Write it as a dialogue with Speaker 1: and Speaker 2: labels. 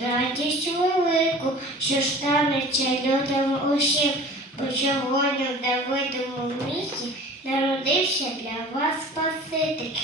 Speaker 1: радість велику, що станеться людям усім, бо сьогодні в місті народився для вас Спаситель,